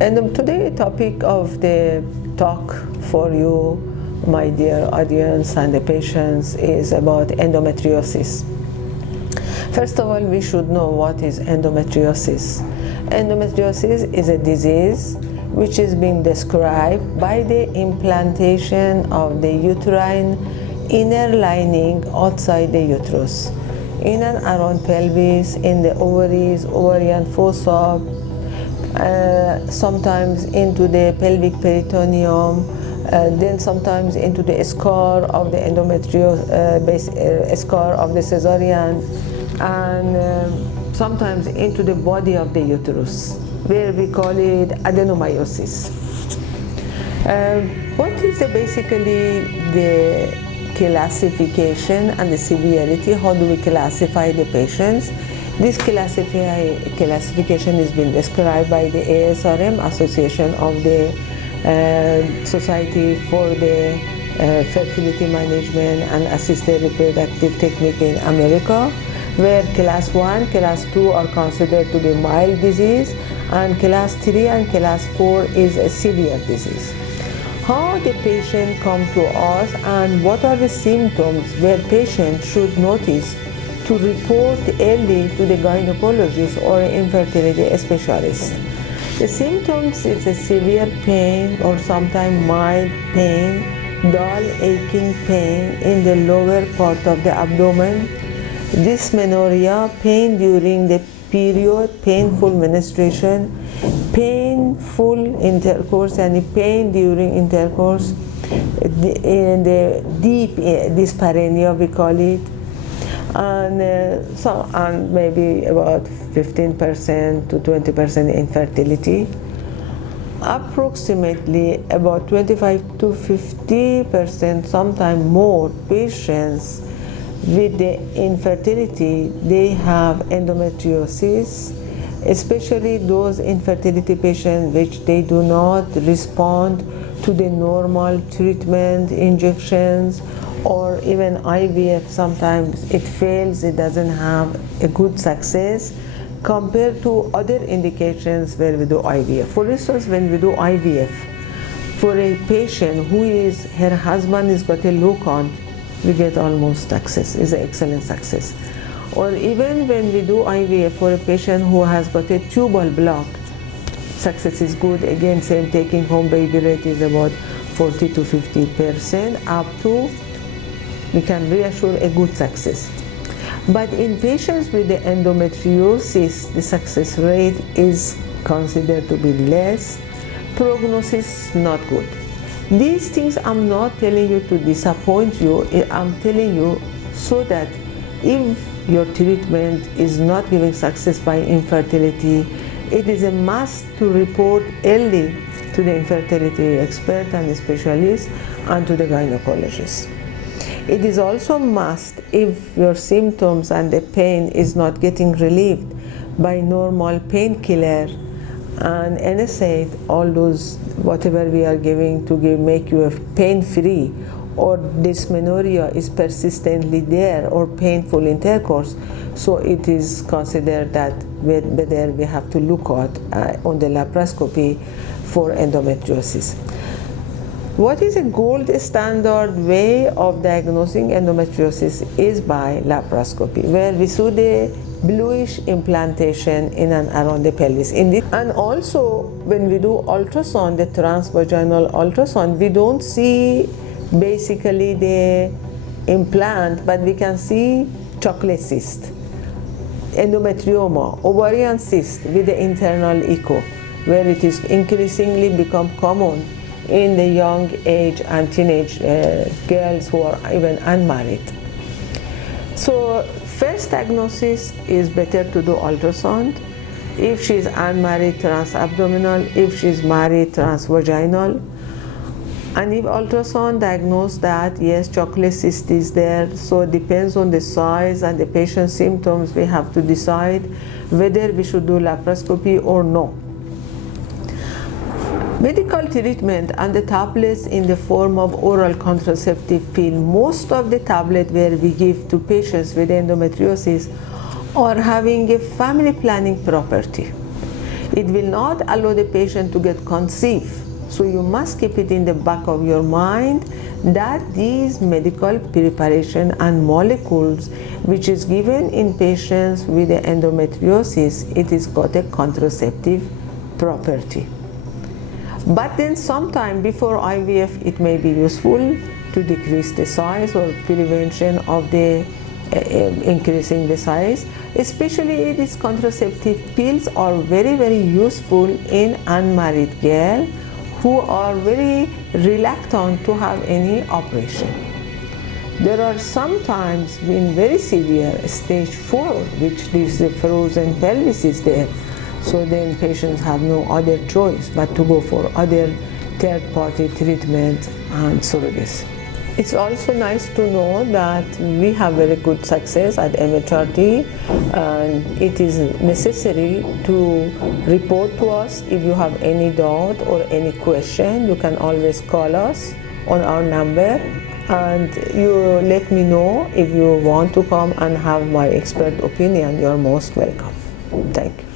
And today topic of the talk for you, my dear audience and the patients, is about endometriosis. First of all, we should know what is endometriosis. Endometriosis is a disease which is being described by the implantation of the uterine inner lining outside the uterus, in and around pelvis, in the ovaries, ovarian fossa, sometimes into the pelvic peritoneum, then sometimes into the scar of the scar of the cesarean, and sometimes into the body of the uterus, where we call it adenomyosis. What is basically the classification and the severity? How do we classify the patients? This classification has been described by the ASRM, Association of the Society for the Fertility Management and Assisted Reproductive Technique in America, where class 1, class 2 are considered to be mild disease, and class 3 and class 4 is a severe disease. How the patient come to us and what are the symptoms where patient should notice to report early to the gynecologist or infertility specialist. The symptoms is a severe pain or sometimes mild pain, dull aching pain in the lower part of the abdomen, dysmenorrhea, pain during the period, painful menstruation, painful intercourse and pain during intercourse, the deep dyspareunia we call it, and maybe about 15% to 20% infertility. Approximately about 25 to 50%, sometimes more, patients with the infertility, they have endometriosis, especially those infertility patients which they do not respond to the normal treatment, injections, or even IVF. Sometimes it fails, it doesn't have a good success compared to other indications where we do IVF. For instance, when we do IVF for a patient who is, her husband has got a low count, we get almost success, is an excellent success. Or even when we do IVF for a patient who has got a tubal block, success is good. Again, same taking home baby rate is about 40 to 50%, up to, we can reassure a good success. But in patients with the endometriosis, the success rate is considered to be less, prognosis not good. These things I'm not telling you to disappoint you, I'm telling you so that if your treatment is not giving success by infertility, it is a must to report early to the infertility expert and specialist and to the gynecologist. It is also must if your symptoms and the pain is not getting relieved by normal painkiller and NSAID, all those whatever we are giving to make you pain-free, or dysmenorrhea is persistently there, or painful intercourse, so it is considered that whether we have to look at on the laparoscopy for endometriosis. What is a gold standard way of diagnosing endometriosis is by laparoscopy, where we see the bluish implantation in and around the pelvis. And also when we do ultrasound, the transvaginal ultrasound, we don't see basically the implant, but we can see chocolate cyst, endometrioma, ovarian cyst with the internal echo, where it is increasingly become common in the young age and teenage girls who are even unmarried. So first diagnosis is better to do ultrasound. If she's unmarried, transabdominal. If she's married, transvaginal. And if ultrasound diagnose that, yes, chocolate cyst is there, so it depends on the size and the patient's symptoms, we have to decide whether we should do laparoscopy or no. Medical treatment and the tablets in the form of oral contraceptive pill, most of the tablets where we give to patients with endometriosis are having a family planning property. It will not allow the patient to get conceived. So you must keep it in the back of your mind that these medical preparation and molecules which is given in patients with the endometriosis, it is got a contraceptive property. But then sometime before IVF it may be useful to decrease the size or prevention of the increasing the size. Especially these contraceptive pills are very useful in unmarried girls who are very reluctant to have any operation. There are sometimes in very severe stage 4, which is the frozen pelvis is there. So then patients have no other choice but to go for other third-party treatment and surrogacy. It's also nice to know that we have very good success at MHRT, and it is necessary to report to us if you have any doubt or any question. You can always call us on our number, and you let me know if you want to come and have my expert opinion. You're most welcome. Thank you.